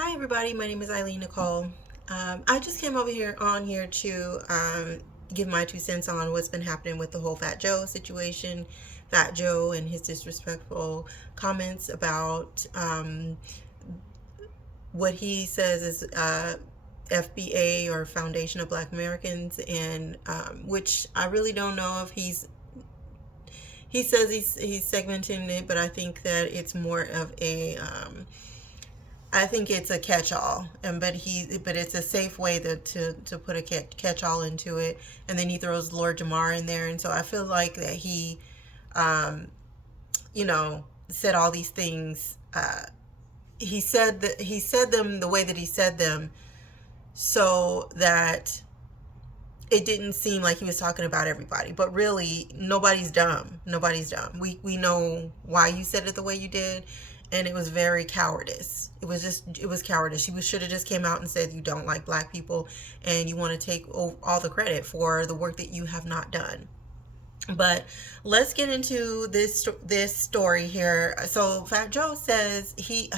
Hi everybody, my name is Eileen Nicole. I just came over here to give my 2 cents on what's been happening with the whole Fat Joe situation. Fat Joe and his disrespectful comments about what he says is FBA or Foundation of Black Americans, and which I really don't know if he says he's segmenting it, but I think that it's more of a I think it's a catch-all, and but it's a safe way to put a catch-all into it, and then he throws Lord Jamar in there, and so I feel like that he, um, said all these things. He said them the way that he said them, so that it didn't seem like he was talking about everybody, but really nobody's dumb. Nobody's dumb. We know why you said it the way you did, and it was very cowardice. It was cowardice. You should have just came out and said you don't like black people and you want to take all the credit for the work that you have not done. But let's get into this story here. So Fat Joe says he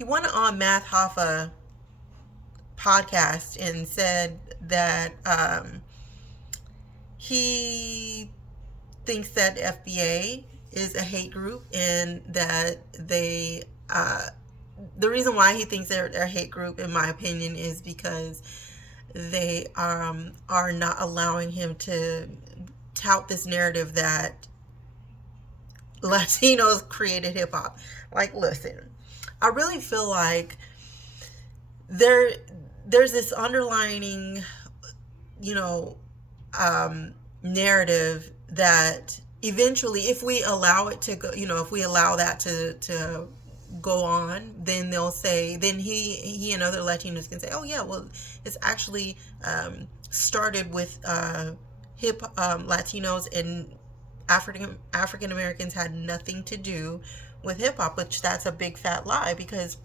went on Math Hoffa podcast and said that he thinks that FBA is a hate group, and that the reason why he thinks they're a hate group, in my opinion, is because they are not allowing him to tout this narrative that Latinos created hip hop. Like, listen, I really feel like there there's this underlining, you know, narrative that eventually, if we allow it to go, if we allow that to go on, then they'll say, then he and other Latinos can say, oh yeah, well, it's actually started with Latinos, and African Americans had nothing to do with hip hop, which that's a big fat lie, because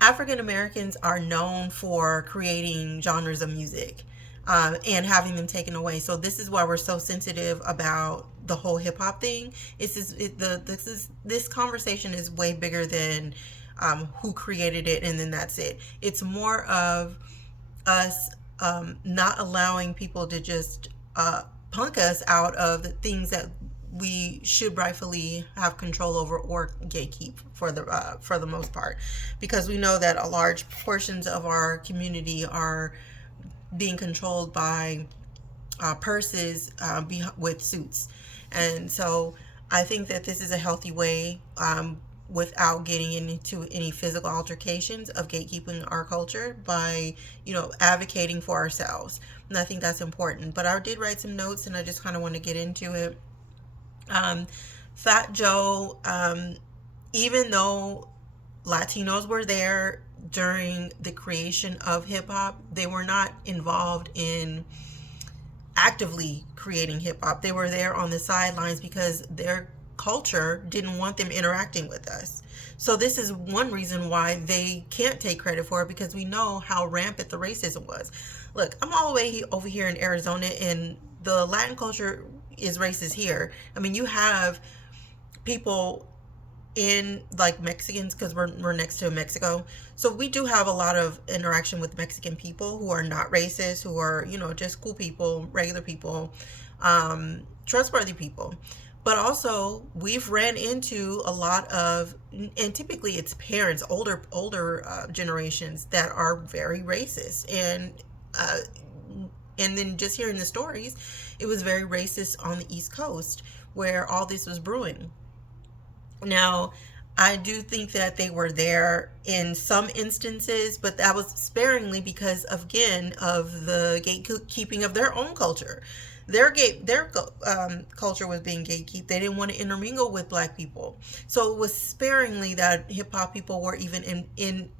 African Americans are known for creating genres of music, and having them taken away. So this is why we're so sensitive about the whole hip hop thing. This conversation is way bigger than who created it, and then that's it. It's more of us not allowing people to just punk us out of the things that we should rightfully have control over, or gatekeep for the most part, because we know that a large portions of our community are being controlled by purses with suits. And so I think that this is a healthy way, without getting into any physical altercations, of gatekeeping our culture by, advocating for ourselves. And I think that's important. But I did write some notes, and I just kind of want to get into it. Fat Joe, even though Latinos were there during the creation of hip hop, they were not involved in actively creating hip hop. They were there on the sidelines because their culture didn't want them interacting with us. So this is one reason why they can't take credit for it, because we know how rampant the racism was. Look, I'm all the way over here in Arizona, and the Latin culture is racist here. I mean, you have people in, like, Mexicans, because we're next to Mexico, so we do have a lot of interaction with Mexican people who are not racist, who are, just cool people, regular people, trustworthy people. But also, we've ran into a lot of, and typically it's parents, older generations, that are very racist, and then just hearing the stories, it was very racist on the East Coast, where all this was brewing. Now, I do think that they were there in some instances, but that was sparingly because, again, of the gatekeeping of their own culture. Their culture was being gatekept. They didn't want to intermingle with black people, so it was sparingly that hip hop people were even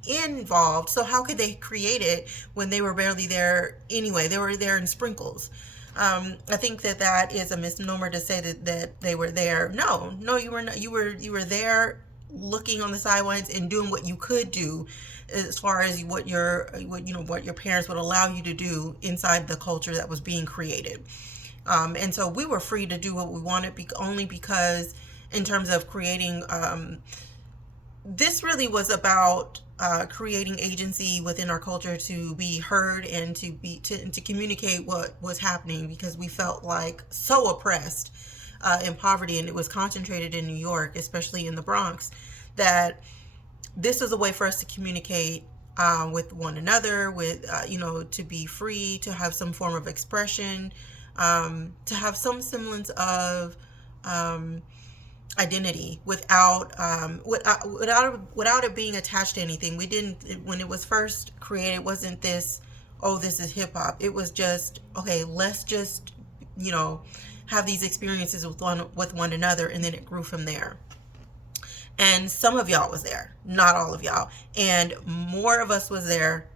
involved. So how could they create it when they were barely there anyway? They were there in sprinkles. I think that is a misnomer to say that they were there. No, you were not. You were there, looking on the sidelines and doing what you could do, as far as what your parents would allow you to do inside the culture that was being created. And so we were free to do what we wanted, only because, in terms of creating this really was about creating agency within our culture to be heard and to communicate what was happening, because we felt like so oppressed in poverty, and it was concentrated in New York, especially in the Bronx, that this was a way for us to communicate with one another, with to be free, to have some form of expression, to have some semblance of um, identity without it being attached to anything. We didn't, when it was first created, it wasn't this, oh, this is hip hop. It was just, okay, let's just have these experiences with one another, and then it grew from there. And some of y'all was there, not all of y'all, and more of us was there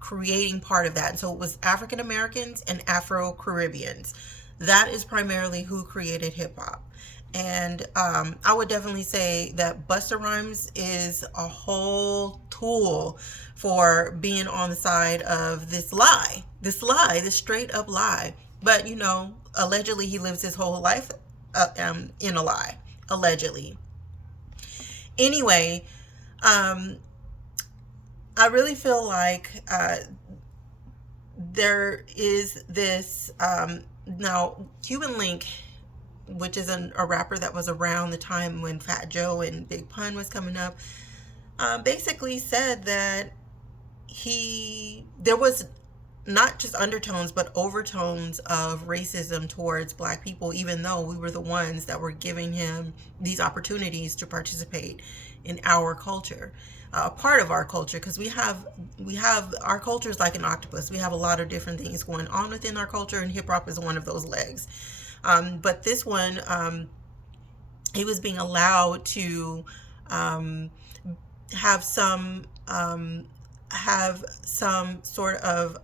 creating part of that. And so it was African Americans and Afro Caribbeans. That is primarily who created hip hop. And I would definitely say that Busta Rhymes is a whole tool for being on the side of this straight up lie. But allegedly he lives his whole life in a lie, allegedly. Anyway, I really feel like there is this now Cuban Link, which is a rapper that was around the time when Fat Joe and Big Pun was coming up, basically said that there was not just undertones but overtones of racism towards black people, even though we were the ones that were giving him these opportunities to participate in our culture, part of our culture, because we have our culture is like an octopus. We have a lot of different things going on within our culture, and hip hop is one of those legs. But this one, he was being allowed to have some sort of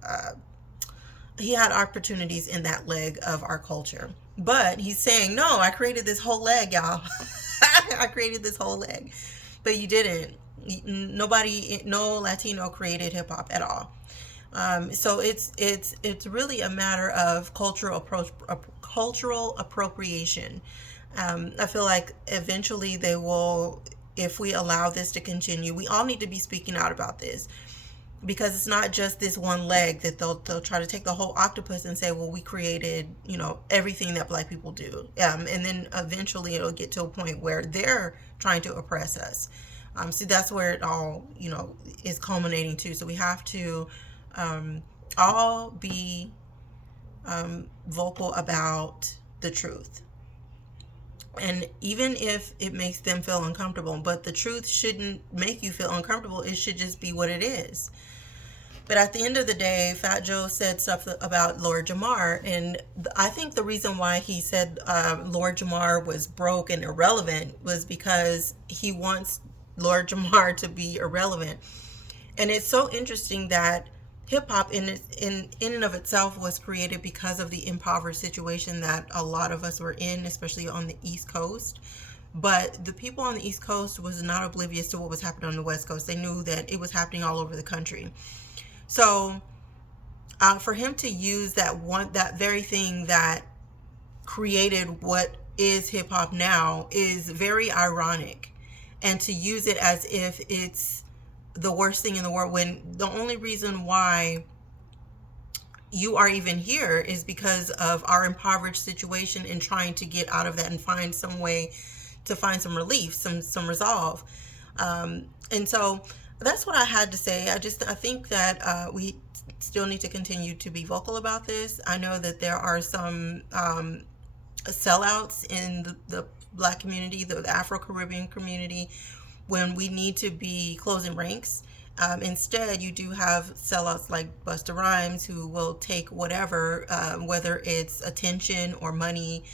he had opportunities in that leg of our culture. But he's saying, no, I created this whole leg, y'all. I created this whole leg. But you didn't. Nobody, no Latino created hip hop at all. So it's really a matter of cultural appropriation. I feel like eventually they will, if we allow this to continue, we all need to be speaking out about this, because it's not just this one leg that they'll try to take the whole octopus and say, well, we created everything that black people do, and then eventually it'll get to a point where they're trying to oppress us. So that's where it all is culminating to. So we have to all be vocal about the truth. And even if it makes them feel uncomfortable, but the truth shouldn't make you feel uncomfortable. It should just be what it is. But at the end of the day, Fat Joe said stuff about Lord Jamar, and I think the reason why he said Lord Jamar was broke and irrelevant was because he wants Lord Jamar to be irrelevant. And it's so interesting that hip hop in and of itself was created because of the impoverished situation that a lot of us were in, especially on the East Coast. But the people on the East Coast was not oblivious to what was happening on the West Coast. They knew that it was happening all over the country. So for him to use that very thing that created what is hip hop now is very ironic, and to use it as if it's the worst thing in the world, when the only reason why you are even here is because of our impoverished situation and trying to get out of that and find some way to find some relief, some resolve. And so that's what I had to say. I think that we still need to continue to be vocal about this. I know that there are some sellouts in the Black community, the Afro-Caribbean community, when we need to be closing ranks. Instead, you do have sellouts like Busta Rhymes, who will take whatever, whether it's attention or money,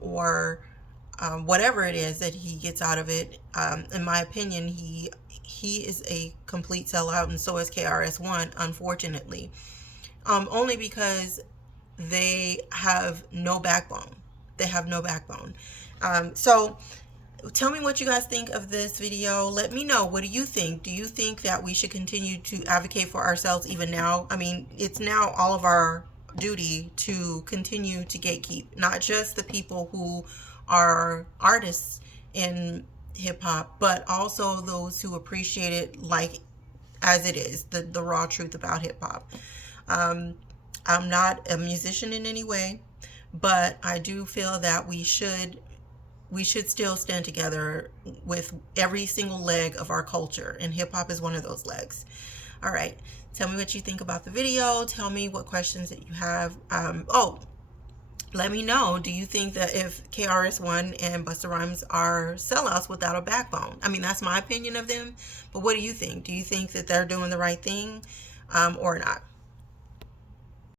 or whatever it is that he gets out of it. In my opinion, he is a complete sellout, and so is KRS-One, unfortunately. Only because they have no backbone. They have no backbone. So tell me what you guys think of this video. Let me know. What do you think? Do you think that we should continue to advocate for ourselves even now? I mean, it's now all of our duty to continue to gatekeep, not just the people who are artists in hip hop, but also those who appreciate it like as it is, the raw truth about hip hop. Um, I'm not a musician in any way, but I do feel that we should still stand together with every single leg of our culture, and hip hop is one of those legs. All right, tell me what you think about the video. Tell me what questions that you have. Let me know. Do you think that if KRS-One and Busta Rhymes are sellouts without a backbone? I mean, that's my opinion of them, but what do you think? Do you think that they're doing the right thing, or not?